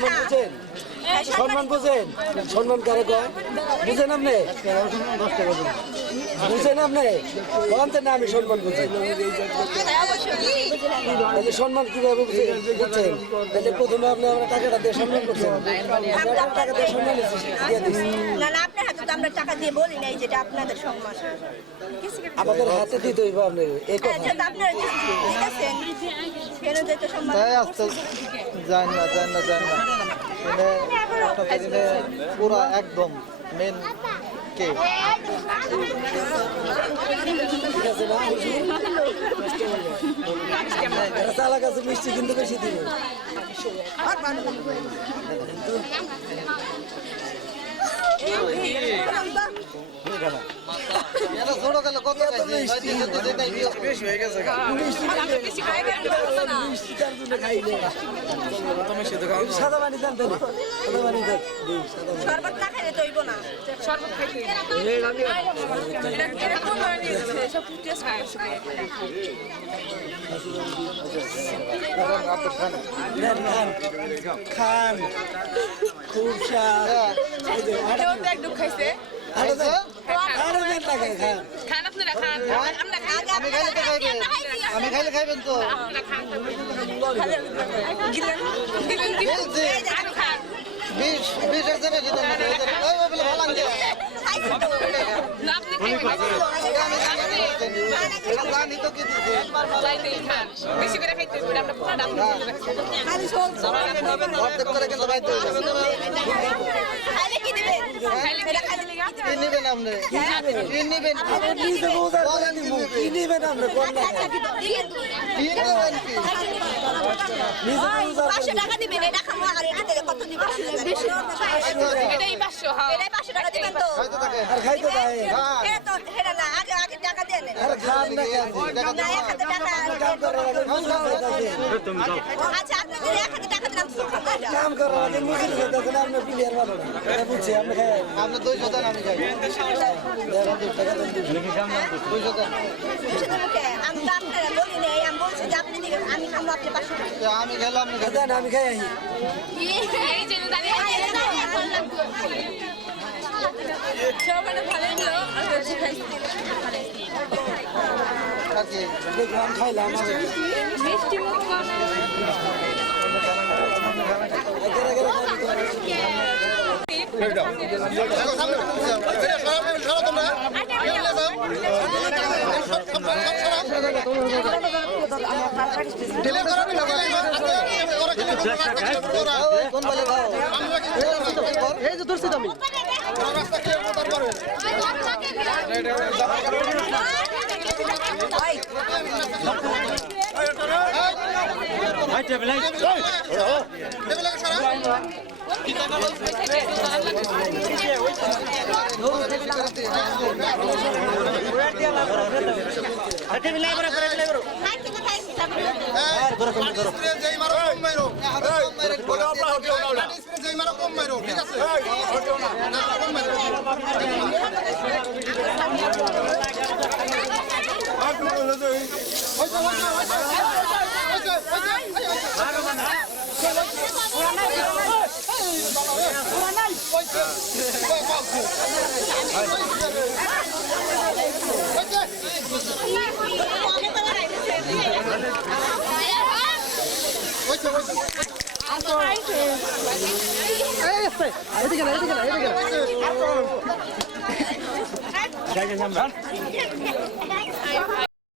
সম্মান বুঝেন? সম্মান বুঝেন? সম্মান কারে কয়? বুঝেন আপনি? বুঝেন আপনি? বলতেন না আমি সম্মান বুঝি। তাহলে সম্মান কিভাবে বুঝেন? তাহলে প্রথমে আপনি আমরা টাকাটা দিয়ে সম্মান করছেন। টাকা দিয়ে সম্মান দিয়ে দিচ্ছি। আমরা টাকা দিয়ে বলি নাই যেটা আপনাদের সম্মান। আমাদের হাতে দিতে হইব আপনি এই কথা। আপনারা দিতেছেন কেন যেতে সম্মান? জান না পুরা একদম মেন কে ঠিক আছে না? এরা চালাক আছে, মিষ্টি কিন্তু বেশি দিবে। সাদা পানি দেন তো, সাদা পানি দেন। শরবত না খাইলে তো হইব না। শরবত খাইতে খান খুব স্বাদ। আমি খাইলে খাইবেন তো বিশ হাজার নিবেন আপনি নিবেন কি নিবেন আপনি? 500 টাকা দিবেন, এটা খামো আর এটা থেকে কত দিবেন? এটাই 500, হ্যাঁ এটাই 500 টাকা দিবেন তো। আর খাইতে দেয় এটা তো হেরা না, আগে টাকা দেন। আর খান না কেন? না 1000 টাকা কাম করার আগে মজুরি খাইতেছে। আচ্ছা আপনাদের 1000 টাকা দিলাম তো কাম করার আগে মজুরি খাইতেছে না, আপনি প্লেয়ার ভালো না। এটা বুঝছি, আপনি খাই আপনি 200 দেন আমি খাই 200 দেন আমি তো আপনারা বলি নাই, আমি বলছি যে আপনি দিবেন, আমি খামো আপনি 500 টাকা। আমি গেলাম দেন, আমি খাই আহি। এই যে দাঁড়িয়ে সবাই ভালো হলো আর বেশি খাইছি। দেখলাম খাইলাম মিষ্টি মুখ এই যে ধরছি আমি